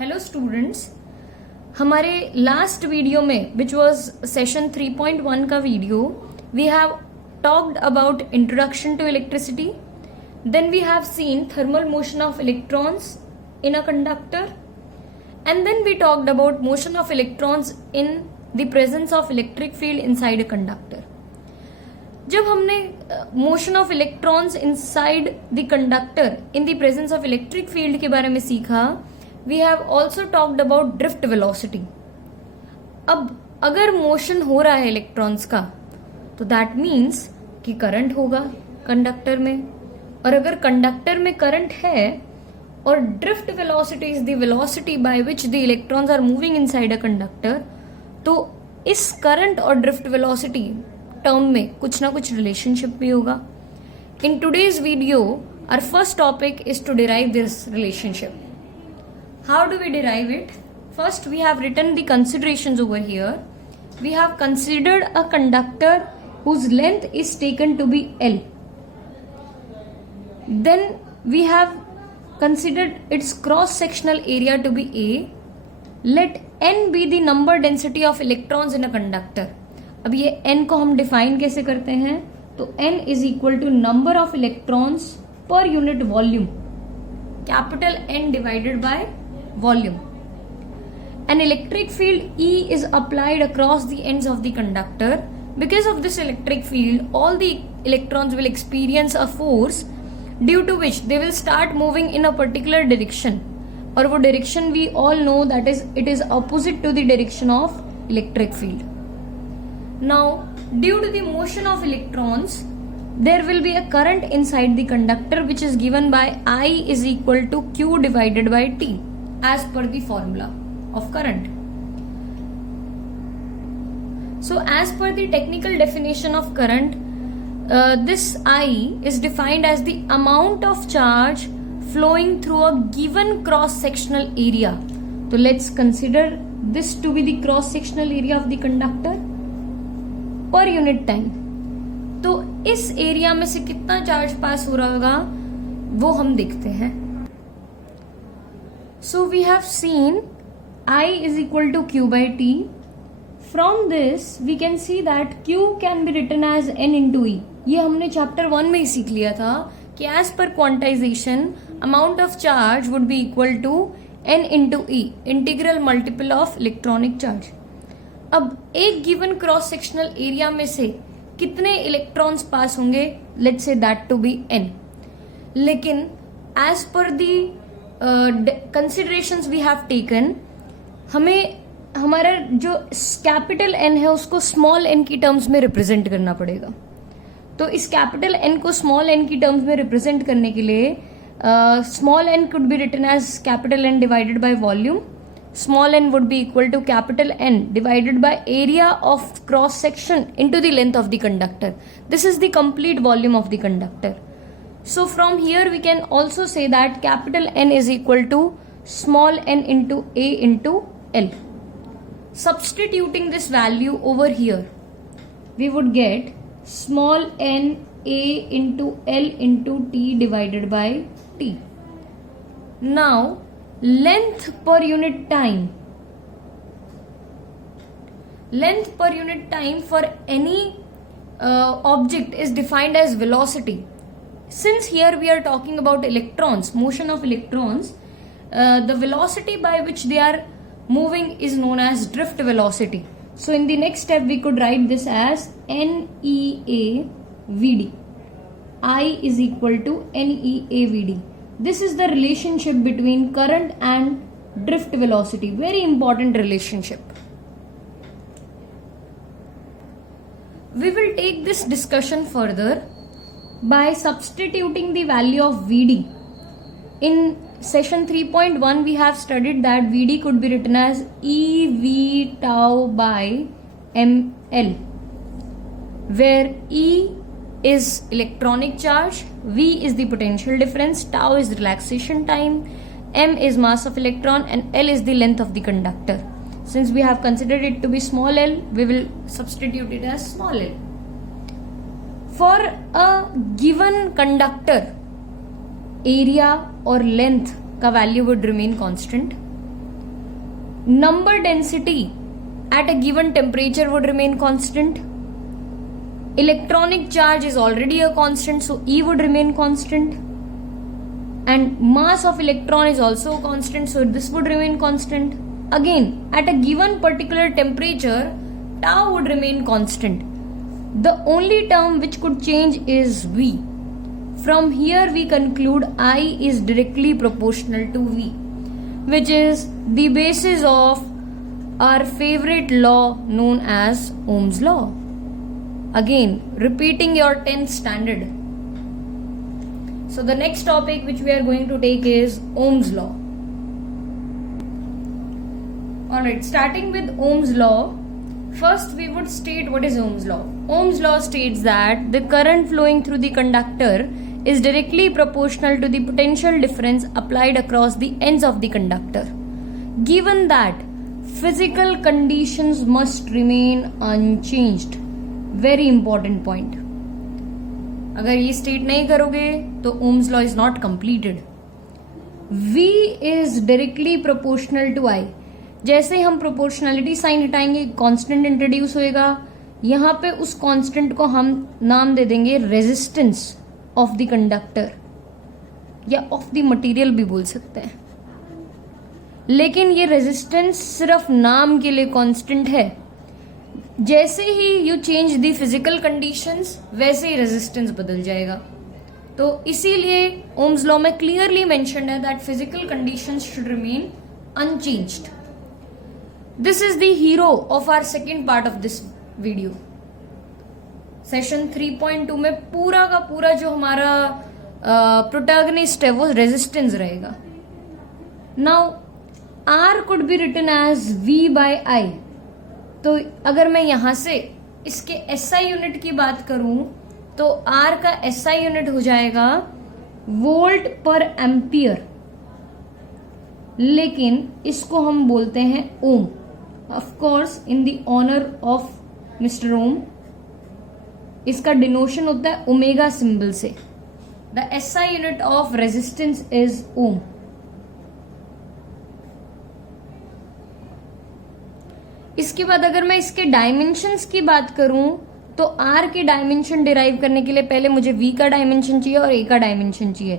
Hello students, हमारे last video में which was session 3.1 का video we have talked about introduction to electricity, then we have seen thermal motion of electrons in a conductor and then we talked about motion of electrons in the presence of electric field inside a conductor. जब हमने motion of electrons inside the conductor in the presence of electric field के बारे में सीखा, we have also talked about drift velocity. अब अगर motion हो रहा है इलेक्ट्रॉन्स का तो दैट मीन्स कि करंट होगा कंडक्टर में, और अगर कंडक्टर में करंट है और drift velocity is the velocity by which the electrons are moving inside a conductor, तो इस करंट और ड्रिफ्ट वेलोसिटी टर्म में कुछ ना कुछ रिलेशनशिप भी होगा। In today's video our first topic is to derive this relationship. How do we derive it? First, we have written the considerations over here. We have considered a conductor whose length is taken to be L. Then we have considered its cross-sectional area to be A. Let N be the number density of electrons in a conductor. अब ये N को हम define कैसे करते हैं? तो N is equal to number of electrons per unit volume. Capital N divided by volume. An electric field E is applied across the ends of the conductor. Because of this electric field, all the electrons will experience a force due to which they will start moving in a particular direction. और वो direction we all know that is it is opposite to the direction of electric field. Now, due to the motion of electrons, there will be a current inside the conductor which is given by I is equal to Q divided by T as per the formula of current. So as per the technical definition of current, this I is defined as the amount of charge flowing through a given cross-sectional area. So let's consider this to be the cross-sectional area of the conductor per unit time. तो इस area में से कितना charge पास हो रहा होगा वो हम देखते हैं. So we have seen I is equal to Q by T. From this we can see that Q can be written as N into E. ये हमने चैप्टर 1 में ही सीख लिया था कि as per quantization amount of charge would be equal to N into E, integral multiple of electronic charge. अब एक given cross sectional area में से कितने इलेक्ट्रॉन्स पास होंगे, let's say that to be N. लेकिन as per the considerations we have taken, हमें हमारा जो कैपिटल N है उसको स्मॉल n की टर्म्स में रिप्रेजेंट करना पड़ेगा. तो इस कैपिटल N को स्मॉल n की टर्म्स में रिप्रेजेंट करने के लिए small n could be written as capital N divided by volume. Small n would be equal to capital N divided by area of cross section into the length of the conductor. This is the complete volume of the conductor. So from here we can also say that capital N is equal to small n into A into L. Substituting this value over here, we would get small n A into L into T divided by T. Now length per unit time for any object is defined as velocity. Since here we are talking about electrons, motion of electrons, the velocity by which they are moving is known as drift velocity. So in the next step we could write this as NEA VD. I is equal to NEA VD. This is the relationship between current and drift velocity. Very important relationship. We will take this discussion further by substituting the value of VD. In session 3.1 we have studied that VD could be written as EV tau by ML, where E is electronic charge, V is the potential difference, tau is relaxation time, M is mass of electron and L is the length of the conductor. Since we have considered it to be small l, we will substitute it as small l. For a given conductor, area or length का value would remain constant. number density at a given temperature would remain constant. Electronic charge is already a constant, so E would remain constant. And mass of electron is also a constant, so this would remain constant. Again, at a given particular temperature, tau would remain constant. The only term which could change is V. From here we conclude I is directly proportional to V, which is the basis of our favorite law known as Ohm's law. Again, repeating your 10th standard. So the next topic which we are going to take is Ohm's law. Alright, starting with Ohm's law, first we would state what is Ohm's law. Ohm's law states that the current flowing through the conductor is directly proportional to the potential difference applied across the ends of the conductor, given that physical conditions must remain unchanged. Very important point. अगर ये state नहीं करोगे तो Ohm's law is not completed. V is directly proportional to I. जैसे ही हम proportionality sign हटाएंगे constant introduce होएगा. यहाँ पे उस कांस्टेंट को हम नाम दे देंगे रेजिस्टेंस ऑफ द कंडक्टर या ऑफ द मटेरियल भी बोल सकते हैं. लेकिन ये रेजिस्टेंस सिर्फ नाम के लिए कांस्टेंट है. जैसे ही you change the physical conditions वैसे ही रेजिस्टेंस बदल जाएगा. तो इसीलिए ओम्स लॉ में क्लियरली मेंशन्ड है that physical conditions should remain unchanged. This is the hero of our second part of this video. Session 3.2 में पूरा का पूरा जो हमारा प्रोटैगनिस्ट है वो रेजिस्टेंस रहेगा. Now R could be written as V by I. तो अगर मैं यहां से इसके SI यूनिट की बात करूं तो R का SI यूनिट हो जाएगा वोल्ट पर एम्पियर, लेकिन इसको हम बोलते हैं ohm. Of course in the honour of mister Ohm. इसका डिनोशन होता है ओमेगा सिंबल से. The SI unit of resistance is ohm. इसके बाद अगर मैं इसके डायमेंशंस की बात करूं तो R के डायमेंशन डिराइव करने के लिए पहले मुझे V का डायमेंशन चाहिए और A का डायमेंशन चाहिए.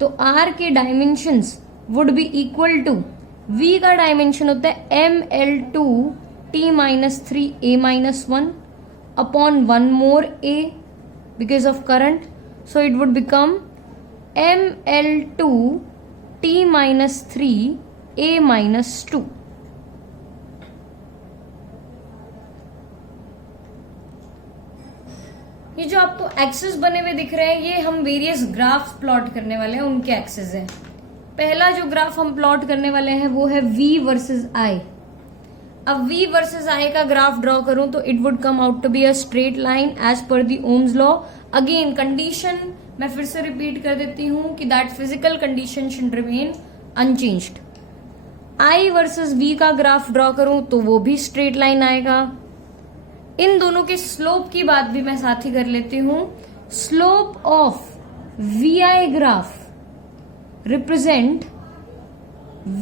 तो R के dimensions would be equal to V का डायमेंशन होता है ML2 T-3A-1 upon 1 more A because of current. So it would become ML2 T-3A-2. ये जो आपको एक्सेस बने हुए दिख रहे हैं ये हम वेरियस ग्राफ्स प्लॉट करने वाले हैं, उनके एक्सेस हैं. पहला जो ग्राफ हम प्लॉट करने वाले हैं वो है V वर्सेस I. अब V वर्सेस I का ग्राफ ड्रॉ करूं तो it would come out to be a straight line as per the Ohm's law. Again condition मैं फिर से रिपीट कर देती हूं कि that physical condition should remain unchanged. I versus V का ग्राफ ड्रॉ करूं तो वो भी स्ट्रेट लाइन आएगा. इन दोनों के स्लोप की बात भी मैं साथ ही कर लेती हूं. Slope of VI graph represent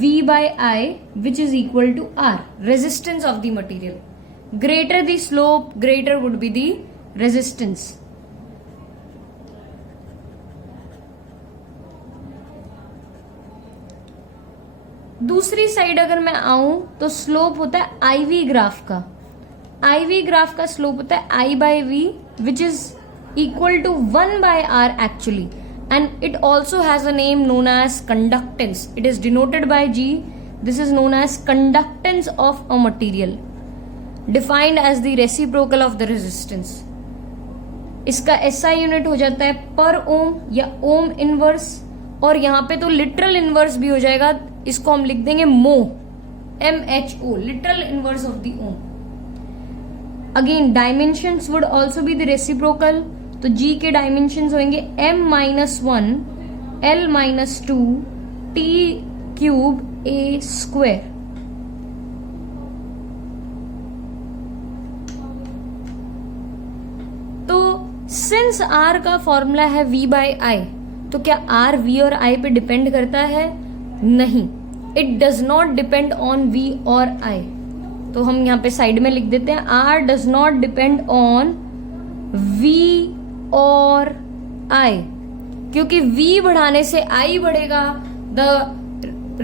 V by I which is equal to R, resistance of the material. Greater the slope, greater would be the resistance. दूसरी साइड अगर मैं आऊं तो स्लोप होता है IV ग्राफ का. IV ग्राफ का slope होता है I by V which is equal to 1 by R actually, and it also has a name known as conductance. It is denoted by G. This is known as conductance of a material, defined as the reciprocal of the resistance. इसका SI unit हो जाता है पर ओम या ohm inverse, और यहाँ पे तो लिटरल इनवर्स भी हो जाएगा. इसको हम लिख देंगे MO, MHO, literal inverse of the ohm. Again dimensions would also be the reciprocal. तो G के डायमेंशंस होंगे M-1 L-2 T³ A². तो सिंस R का फॉर्मूला है V by I, तो क्या R V और I पे डिपेंड करता है? नहीं. it does not depend on V or I. तो हम यहाँ पे साइड में लिख देते हैं R does not depend on V or I, क्योंकि V बढ़ाने से I बढ़ेगा, the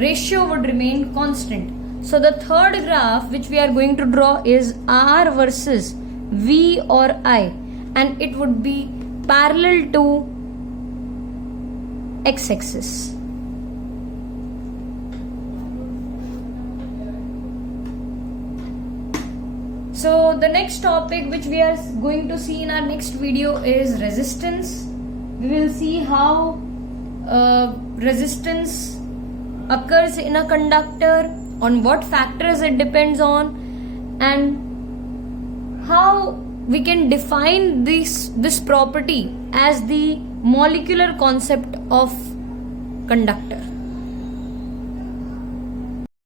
ratio would remain constant. So the third graph which we are going to draw is R versus V or I, and it would be parallel to x-axis. So the next topic which we are going to see in our next video is resistance. We will see how resistance occurs in a conductor, on what factors it depends on, and how we can define this property as the molecular concept of conductor.